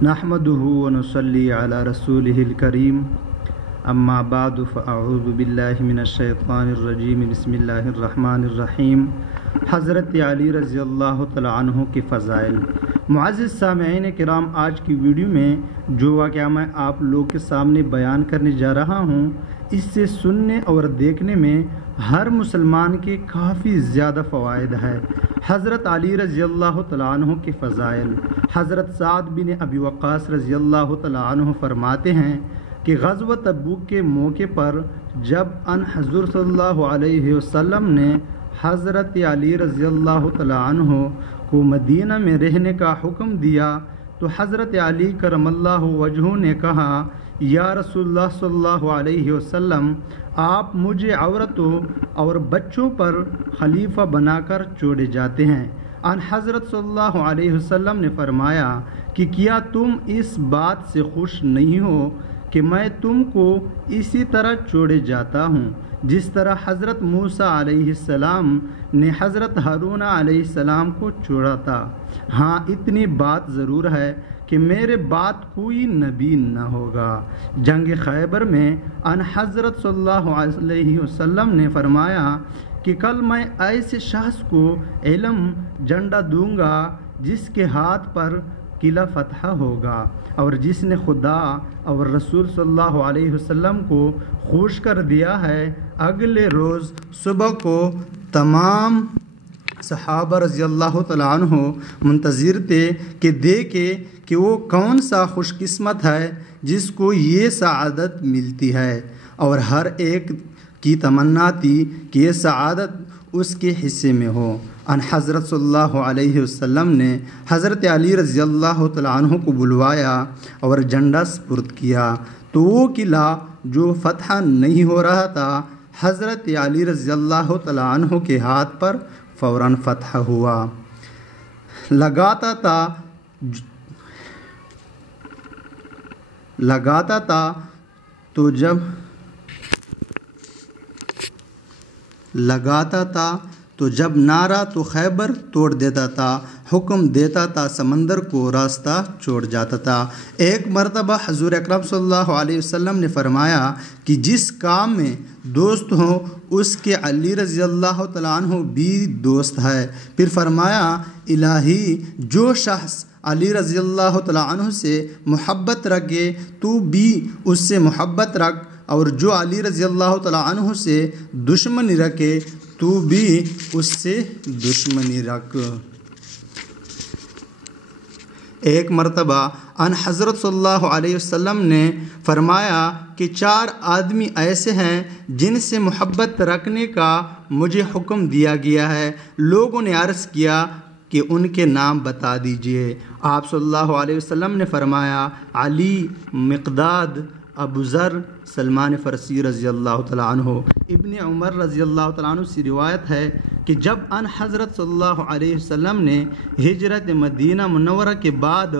نحمده ونصلي على رسوله الكريم اما بعد فاعوذ باللہ من الشیطان الرجیم بسم اللہ الرحمن الرحیم۔ حضرت علی رضی اللہ تعالی عنہ کے فضائل۔ معزز سامعین کرام، آج کی ویڈیو میں جو واقعہ میں آپ لوگ کے سامنے بیان کرنے جا رہا ہوں، اس سے سننے اور دیکھنے میں ہر مسلمان کے کافی زیادہ فوائد ہے۔ حضرت علی رضی اللہ تعالی عنہ کے فضائل۔ حضرت سعد بن ابی وقاص رضی اللہ تعالی عنہ فرماتے ہیں کہ غزوہ تبوک کے موقع پر جب ان حضور صلی اللہ علیہ وسلم نے حضرت علی رضی اللہ تعالی عنہ کو مدینہ میں رہنے کا حکم دیا تو حضرت علی کرم اللہ وجہہ نے کہا، یا رسول اللہ صلی اللہ علیہ وسلم، آپ مجھے عورتوں اور بچوں پر خلیفہ بنا کر چھوڑے جاتے ہیں۔ ان حضرت صلی اللہ علیہ وسلم نے فرمایا کہ کیا تم اس بات سے خوش نہیں ہو کہ میں تم کو اسی طرح چھوڑے جاتا ہوں جس طرح حضرت موسیٰ علیہ السلام نے حضرت ہارون علیہ السلام کو چھوڑا تھا؟ ہاں، اتنی بات ضرور ہے کہ میرے بعد کوئی نبی نہ ہوگا۔ جنگ خیبر میں ان حضرت صلی اللہ علیہ وسلم نے فرمایا کہ کل میں ایسے شخص کو علم جھنڈا دوں گا جس کے ہاتھ پر قلعہ فتح ہوگا اور جس نے خدا اور رسول صلی اللہ علیہ وسلم کو خوش کر دیا ہے۔ اگلے روز صبح کو تمام صحابہ رضی اللہ تعالی عنہ منتظر تھے کہ دیکھے کہ وہ کون سا خوش قسمت ہے جس کو یہ سعادت ملتی ہے، اور ہر ایک کی تمنا تھی کہ یہ سعادت اس کے حصے میں ہو۔ ان حضرت صلی اللہ علیہ وسلم نے حضرت علی رضی اللہ تعالی عنہ کو بلوایا اور جھنڈا سپرد کیا تو وہ قلعہ جو فتح نہیں ہو رہا تھا حضرت علی رضی اللہ تعالی عنہ کے ہاتھ پر فوراً فتح ہوا۔ لگاتا تھا تو جب نعرہ تو خیبر توڑ دیتا تھا، حکم دیتا تھا سمندر کو راستہ چھوڑ جاتا تھا۔ ایک مرتبہ حضور اکرم صلی اللہ علیہ وسلم نے فرمایا کہ جس کام میں دوست ہوں اس کے علی رضی اللہ تعالیٰ عنہ بھی دوست ہے۔ پھر فرمایا، الہی جو شخص علی رضی اللہ تعالیٰ عنہ سے محبت رکھے تو بھی اس سے محبت رکھ، اور جو علی رضی اللہ تعالیٰ عنہ سے دشمنی رکھے تو بھی اس سے دشمنی رکھ۔ ایک مرتبہ ان حضرت صلی اللہ علیہ وسلم نے فرمایا کہ 4 آدمی ایسے ہیں جن سے محبت رکھنے کا مجھے حکم دیا گیا ہے۔ لوگوں نے عرض کیا کہ ان کے نام بتا دیجئے۔ آپ صلی اللہ علیہ وسلم نے فرمایا، علی، مقداد، ابو ذر، سلمان فرسی رضی اللہ تعالیٰ عنہ۔ ابن عمر رضی اللہ تعالیٰ عنہ سے روایت ہے کہ جب ان حضرت صلی اللہ علیہ وسلم نے ہجرت مدینہ منورہ کے بعد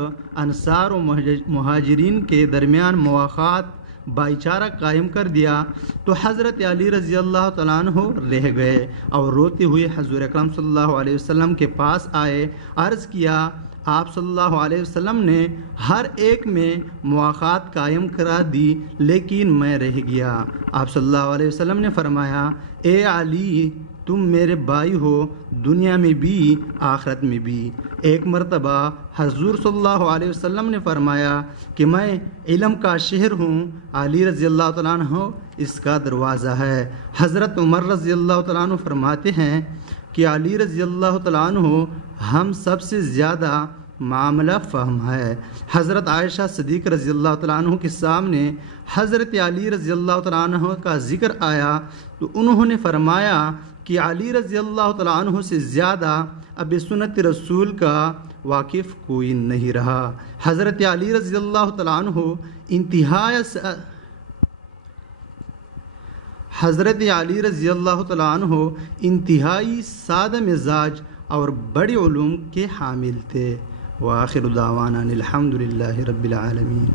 انصار و مہاجرین کے درمیان مواخات بھائی چارہ قائم کر دیا تو حضرت علی رضی اللہ تعالیٰ عنہ رہ گئے اور روتے ہوئے حضور اکرم صلی اللہ علیہ وسلم کے پاس آئے۔ عرض کیا، آپ صلی اللہ علیہ وسلم نے ہر ایک میں مواخات قائم کرا دی لیکن میں رہ گیا۔ آپ صلی اللہ علیہ وسلم نے فرمایا، اے علی، تم میرے بھائی ہو دنیا میں بھی آخرت میں بھی۔ ایک مرتبہ حضور صلی اللہ علیہ وسلم نے فرمایا کہ میں علم کا شہر ہوں، علی رضی اللہ تعالیٰ عنہ اس کا دروازہ ہے۔ حضرت عمر رضی اللہ تعالیٰ عنہ فرماتے ہیں کہ علی رضی اللہ تعالیٰ عنہ ہم سب سے زیادہ معاملہ فہم ہے۔ حضرت عائشہ صدیق رضی اللہ تعالیٰ عنہ کے سامنے حضرت علی رضی اللہ تعالیٰ عنہ کا ذکر آیا تو انہوں نے فرمایا کہ علی رضی اللہ تعالیٰ عنہ سے زیادہ اب سنت رسول کا واقف کوئی نہیں رہا۔ حضرت علی رضی اللہ تعالیٰ عنہ انتہائی سادہ مزاج اور بڑے علوم کے حامل تھے۔ وآخر دعوانا الحمد للہ رب العالمین۔